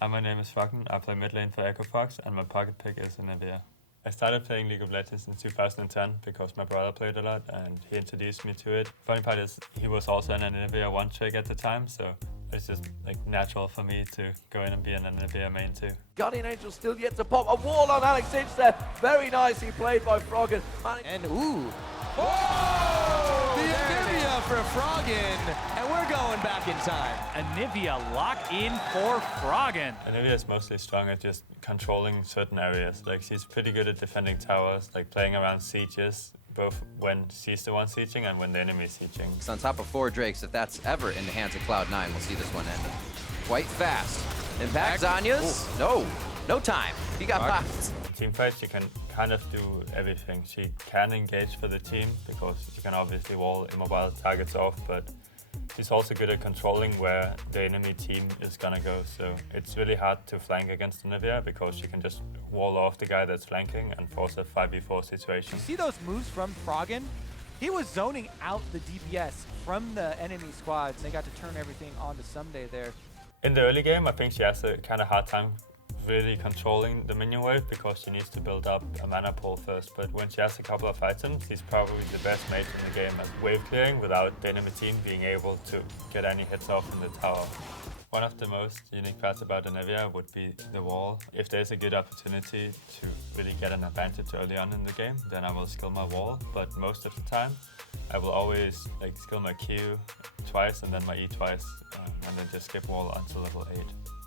My name is Froggen. I play mid lane for Echo Fox, and my pocket pick is Anivia. I started playing League of Legends in 2010 because my brother played a lot and he introduced me to it. Funny part is he was also an Anivia one trick at the time, so it's just like natural for me to go in and be an Anivia main too. Guardian Angel still yet to pop. A wall on Alex Inch there. Very nicely played by Froggen. And ooh. Oh! The Anivia for Froggen. And we're going back in time. Anivia lock in for Froggen. Anivia is mostly strong at just controlling certain areas. Like she's pretty good at defending towers, like playing around sieges, both when she's the one sieging and when the enemy is sieging. It's on top of 4 Drakes. If that's ever in the hands of Cloud9, we'll see this one end quite fast. Impact Zanya's? No time. He got popped. In teamfights, she can kind of do everything. She can engage for the team because she can obviously wall immobile targets off, but she's also good at controlling where the enemy team is gonna go. So it's really hard to flank against Anivia because she can just wall off the guy that's flanking and force a 5v4 situation. You see those moves from Froggen? He was zoning out the DPS from the enemy squads. They got to turn everything on to Someday there. In the early game, I think she has a kind of hard time really controlling the minion wave because she needs to build up a mana pool first. But when she has a couple of items, she's probably the best mate in the game at wave clearing without the enemy team being able to get any hits off in the tower. One of the most unique parts about Anivia would be the wall. If there's a good opportunity to really get an advantage early on in the game, then I will skill my wall. But most of the time, I will always skill my Q twice and then my E twice, and then just skip wall until level 8.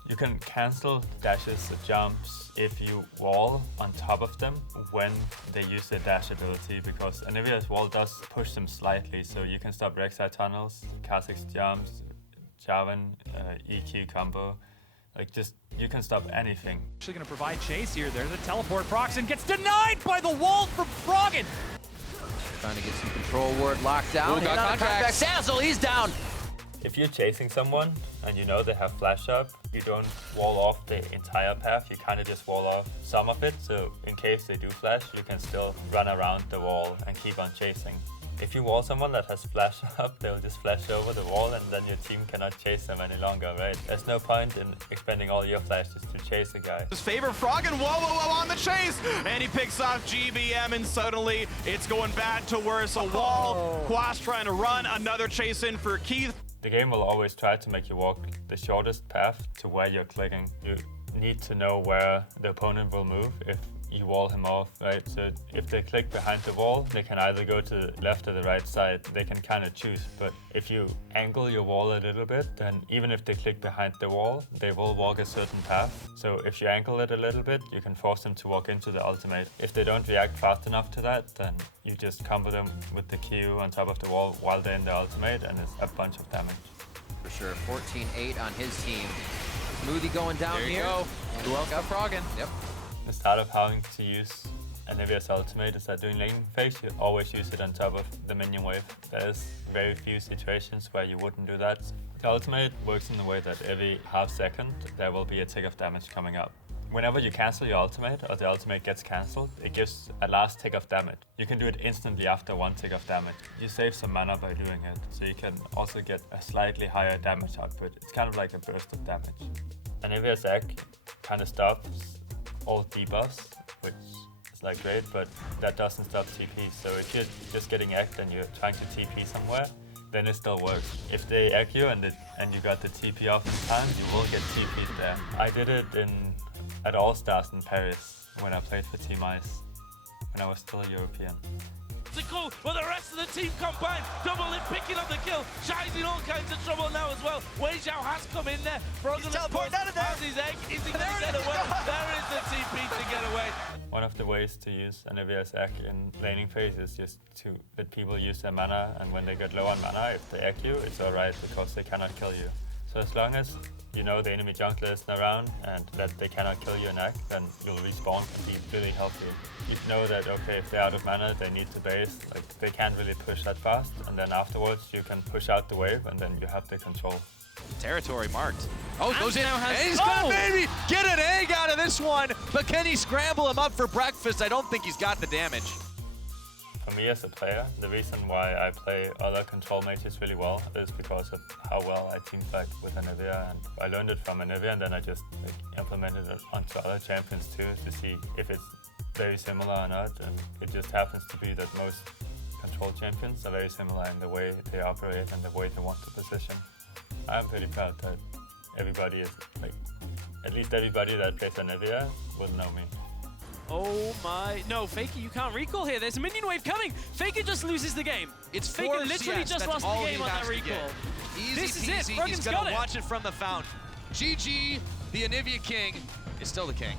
You can cancel dashes or jumps if you wall on top of them when they use their dash ability, because Anivia's wall does push them slightly, so you can stop Rek'Sai tunnels, Kha'Zix jumps, Jarvan, EQ combo. You can stop anything. Actually going to provide chase here. There's a teleport. Froggen gets denied by the wall from Froggen. Trying to get some control ward locked down. Ooh, got contract. Sazzle, he's down. If you're chasing someone and you know they have flash up, you don't wall off the entire path, you kind of just wall off some of it, so in case they do flash, you can still run around the wall and keep on chasing. If you wall someone that has flash up, they'll just flash over the wall and then your team cannot chase them any longer, right? There's no point in expending all your flashes to chase a guy. His favorite Froggen, whoa, on the chase! And he picks off GBM, and suddenly it's going bad to worse. A wall, Quash trying to run, another chase in for Keith. The game will always try to make you walk the shortest path to where you're clicking. You need to know where the opponent will move if you wall him off, right? So if they click behind the wall, they can either go to the left or the right side. They can kind of choose, but if you angle your wall a little bit, then even if they click behind the wall, they will walk a certain path. So if you angle it a little bit, you can force them to walk into the ultimate. If they don't react fast enough to that, then you just combo them with the Q on top of the wall while they're in the ultimate, and it's a bunch of damage. For sure, 14-8 on his team. Smoothie going down There you here. go. Who else got Froggen? Yep. The start of having to use Anivia's ultimate is that during laning phase, you always use it on top of the minion wave. There's very few situations where you wouldn't do that. The ultimate works in the way that every half second, there will be a tick of damage coming up. Whenever you cancel your ultimate or the ultimate gets cancelled, it gives a last tick of damage. You can do it instantly after 1 tick of damage. You save some mana by doing it, so you can also get a slightly higher damage output. It's kind of like a burst of damage. Anivia's egg kind of stops all debuffs, which is great, but that doesn't stop TP. So if you're just getting egged and you're trying to TP somewhere, then it still works. If they egg you and you got the TP off in time, you will get TP'd there. I did it at All Stars in Paris when I played for Team Ice, when I was still a European. Cool, but the rest of the team combined, double in picking up the kill. Shy's in all kinds of trouble now as well. Wei Zhao has come in there. Froggen teleporting out of there. has his egg. Is he going to get away? There is the TP to get away. One of the ways to use Anivia's egg in laning phase is just to let people use their mana, and when they get low on mana, if they egg you, it's alright because they cannot kill you. So as long as you know the enemy jungler isn't around and that they cannot kill you in egg, then you'll respawn and be really healthy. You know that, okay, if they're out of mana, they need to base, they can't really push that fast, and then afterwards you can push out the wave and then you have the control. Territory marked. Oh, goes in. now has- And he's gonna maybe get an egg out of this one, but can he scramble him up for breakfast? I don't think he's got the damage. for me as a player, the reason why I play other control mages really well is because of how well I teamfight with Anivia, and I learned it from Anivia, and then I just implemented it onto other champions too to see if it's very similar or not. And it just happens to be that most control champions are very similar in the way they operate and the way they want to position. I'm pretty proud that everybody is at least everybody that plays Anivia will know me. Oh my, no, Faker, you can't recall here. There's a minion wave coming. Faker just loses the game. It's Faker forced, literally yes, just that's lost all the he game on has that to recall. get. Easy This is peasy, it, he's Froggen's gonna got it. watch it from the fountain. GG, the Anivia King is still the king.